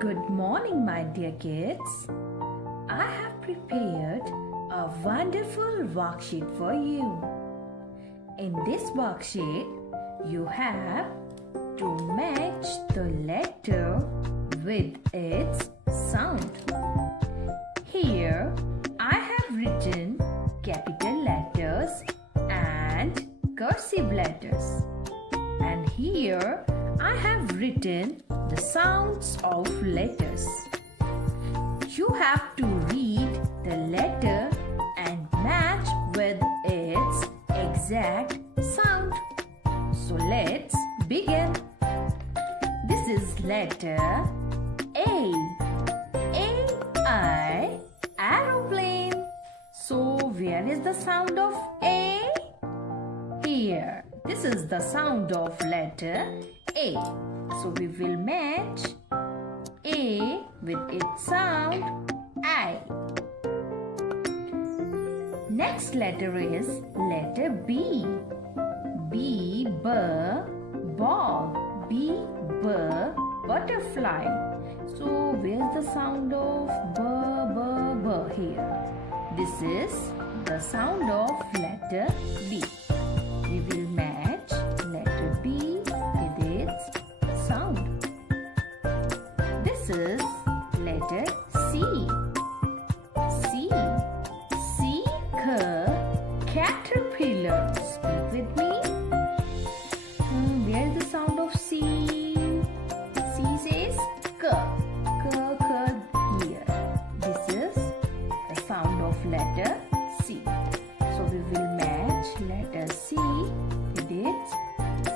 Good morning, my dear kids. I have prepared a wonderful worksheet for you. In this worksheet, you have to match the letter with its sound. Here, I have written capital letters and cursive letters. And here, I have written the sounds of letters. You have to read the letter and match with its exact sound. So let's begin. This is letter A. A-I, aeroplane. So where is the sound of A? Here. This is the sound of letter A. So we will match A with its sound I. Next letter is letter B. B, ball. B, butterfly. So where's the sound of b here? This is the sound of letter B. We will match letter B with its sound. This is letter C. C, caterpillar. Speak with me. Where is the sound of C? C says k here. This is the sound of letter C. So we will match letter C with its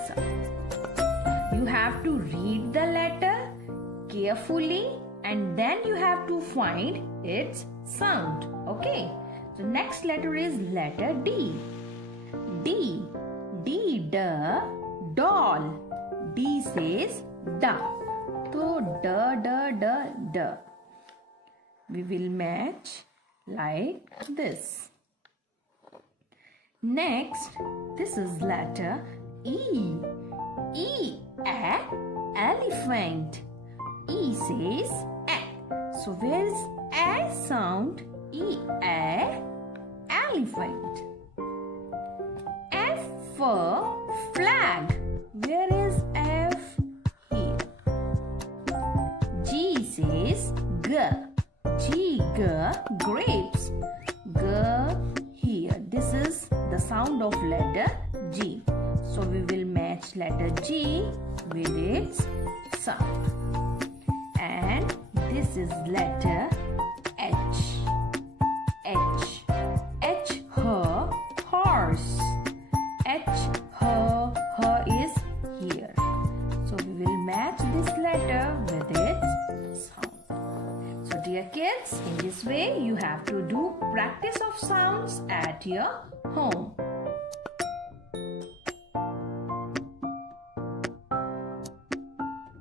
sound. You have to read the letter carefully and then you have to find its sound. Okay. So next letter is letter D. D, doll. D says da. So da. We will match like this. Next, this is letter E. Elephant. E says A. So where is A sound? Elephant. F for flag. Where is F? Here. G says G, grapes. Here. This is the sound of letter G. So we will match letter G with its sound. And this is letter H. Horse. Her is here. So we will match this letter with its sound. So dear kids, in this way you have to do practice of sounds at your home.